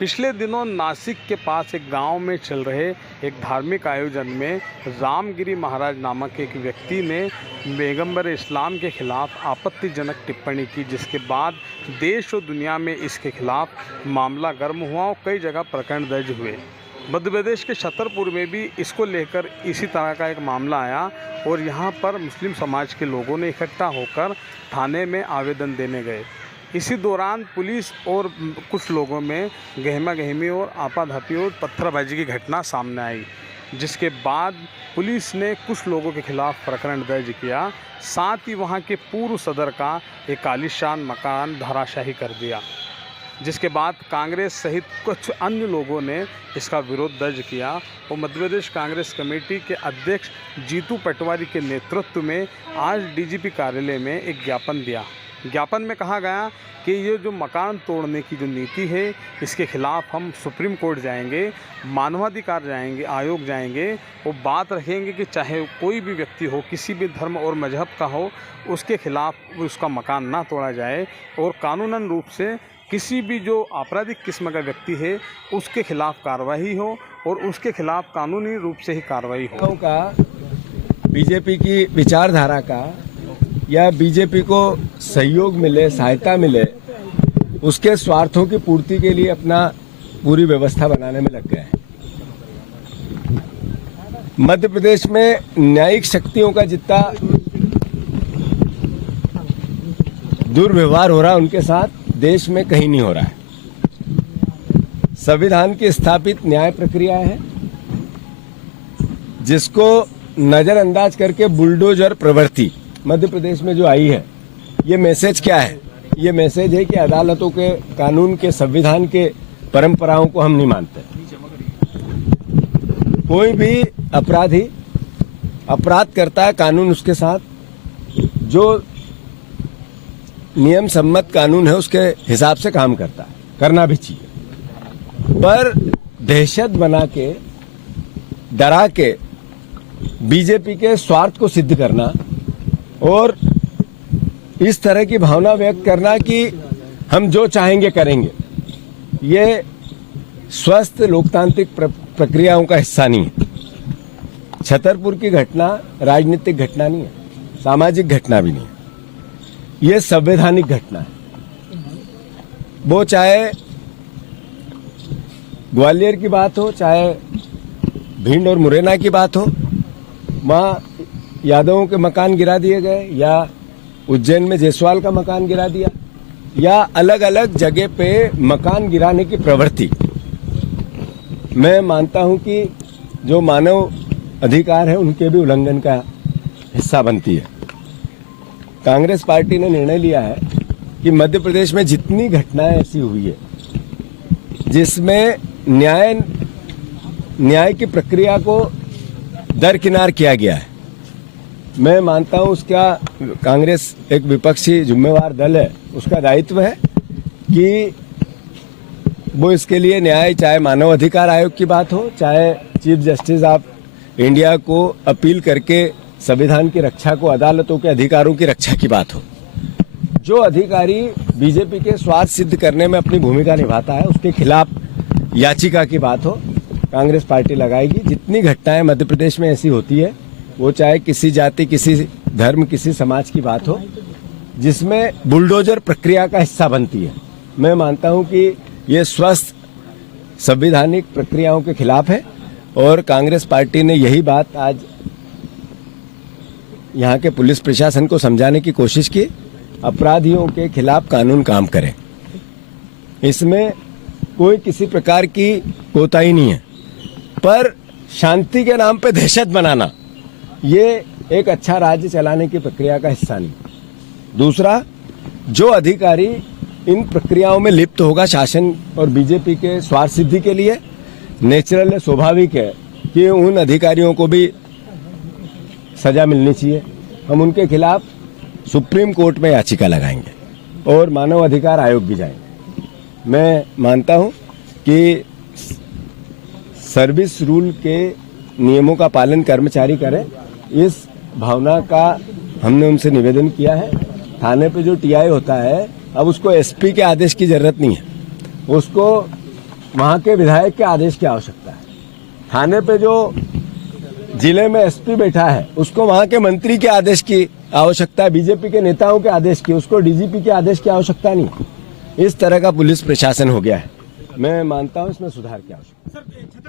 पिछले दिनों नासिक के पास एक गांव में चल रहे एक धार्मिक आयोजन में रामगिरी महाराज नामक एक व्यक्ति ने पैगंबर इस्लाम के खिलाफ आपत्तिजनक टिप्पणी की, जिसके बाद देश और दुनिया में इसके खिलाफ मामला गर्म हुआ और कई जगह प्रकरण दर्ज हुए। मध्य प्रदेश के छतरपुर में भी इसको लेकर इसी तरह का एक मामला आया और यहाँ पर मुस्लिम समाज के लोगों ने इकट्ठा होकर थाने में आवेदन देने गए। इसी दौरान पुलिस और कुछ लोगों में गहमा गहमी और आपाधापी और पत्थरबाजी की घटना सामने आई, जिसके बाद पुलिस ने कुछ लोगों के खिलाफ प्रकरण दर्ज किया। साथ ही वहां के पूर्व सदर का एक आलीशान मकान धराशाही कर दिया, जिसके बाद कांग्रेस सहित कुछ अन्य लोगों ने इसका विरोध दर्ज किया और मध्य प्रदेश कांग्रेस कमेटी के अध्यक्ष जीतू पटवारी के नेतृत्व में आज डीजीपी कार्यालय में एक ज्ञापन दिया। ज्ञापन में कहा गया कि ये जो मकान तोड़ने की जो नीति है, इसके खिलाफ हम सुप्रीम कोर्ट जाएंगे, मानवाधिकार जाएंगे, आयोग जाएंगे और बात रखेंगे कि चाहे कोई भी व्यक्ति हो, किसी भी धर्म और मजहब का हो, उसके खिलाफ उसका मकान ना तोड़ा जाए और कानूनन रूप से किसी भी जो आपराधिक किस्म का व्यक्ति है उसके खिलाफ कार्रवाई हो और उसके खिलाफ कानूनी रूप से ही कार्रवाई हो। का बीजेपी की विचारधारा का या बीजेपी को सहयोग मिले, सहायता मिले, उसके स्वार्थों की पूर्ति के लिए अपना पूरी व्यवस्था बनाने में लग गए हैं। मध्य प्रदेश में न्यायिक शक्तियों का जितना दुर्व्यवहार हो रहा है उनके साथ देश में कहीं नहीं हो रहा है। संविधान की स्थापित न्याय प्रक्रिया है जिसको नजरअंदाज करके बुलडोजर प्रवृत्ति मध्य प्रदेश में जो आई है, ये मैसेज क्या है? ये मैसेज है कि अदालतों के कानून के संविधान के परंपराओं को हम नहीं मानते। कोई भी अपराधी अपराध करता है, कानून उसके साथ जो नियम सम्मत कानून है उसके हिसाब से काम करता है, करना भी चाहिए। पर दहशत बना के, डरा के बीजेपी के स्वार्थ को सिद्ध करना और इस तरह की भावना व्यक्त करना कि हम जो चाहेंगे करेंगे, ये स्वस्थ लोकतांत्रिक प्रक्रियाओं का हिस्सा नहीं है। छतरपुर की घटना राजनीतिक घटना नहीं है, सामाजिक घटना भी नहीं है, ये संवैधानिक घटना है। वो चाहे ग्वालियर की बात हो, चाहे भिंड और मुरैना की बात हो, वहां यादवों के मकान गिरा दिए गए, या उज्जैन में जायसवाल का मकान गिरा दिया, या अलग अलग जगह पे मकान गिराने की प्रवृत्ति, मैं मानता हूं कि जो मानव अधिकार है उनके भी उल्लंघन का हिस्सा बनती है। कांग्रेस पार्टी ने निर्णय लिया है कि मध्य प्रदेश में जितनी घटनाएं ऐसी हुई है जिसमें न्याय की प्रक्रिया को दरकिनार किया गया है, मैं मानता हूं उसका कांग्रेस एक विपक्षी जिम्मेवार दल है, उसका दायित्व है कि वो इसके लिए न्याय, चाहे मानव अधिकार आयोग की बात हो, चाहे चीफ जस्टिस ऑफ इंडिया को अपील करके संविधान की रक्षा को, अदालतों के अधिकारों की रक्षा की बात हो, जो अधिकारी बीजेपी के स्वार्थ सिद्ध करने में अपनी भूमिका निभाता है उसके खिलाफ याचिका की बात हो, कांग्रेस पार्टी लगाएगी। जितनी घटनाएं मध्य प्रदेश में ऐसी होती है, वो चाहे किसी जाति, किसी धर्म, किसी समाज की बात हो, जिसमें बुलडोजर प्रक्रिया का हिस्सा बनती है, मैं मानता हूं कि ये स्वस्थ संवैधानिक प्रक्रियाओं के खिलाफ है और कांग्रेस पार्टी ने यही बात आज यहाँ के पुलिस प्रशासन को समझाने की कोशिश की। अपराधियों के खिलाफ कानून काम करे, इसमें कोई किसी प्रकार की कोताही नहीं है, पर शांति के नाम पे दहशत बनाना ये एक अच्छा राज्य चलाने की प्रक्रिया का हिस्सा नहीं। दूसरा, जो अधिकारी इन प्रक्रियाओं में लिप्त होगा शासन और बीजेपी के स्वार्थ सिद्धि के लिए, नेचुरल है, स्वाभाविक है कि उन अधिकारियों को भी सजा मिलनी चाहिए। हम उनके खिलाफ सुप्रीम कोर्ट में याचिका लगाएंगे और मानव अधिकार आयोग भी जाएंगे। मैं मानता हूं कि सर्विस रूल के नियमों का पालन कर्मचारी करें, इस भावना का हमने उनसे निवेदन किया है। थाने पे जो टीआई होता है, अब उसको एसपी के आदेश की जरूरत नहीं है, उसको वहां के विधायक के आदेश की आवश्यकता है। थाने पे जो जिले में एसपी बैठा है उसको वहां के मंत्री के आदेश की आवश्यकता है, बीजेपी के नेताओं के आदेश की, उसको डीजीपी के आदेश की आवश्यकता नहीं। इस तरह का पुलिस प्रशासन हो गया है। मैं मानता हूं इसमें सुधार की आवश्यकता है।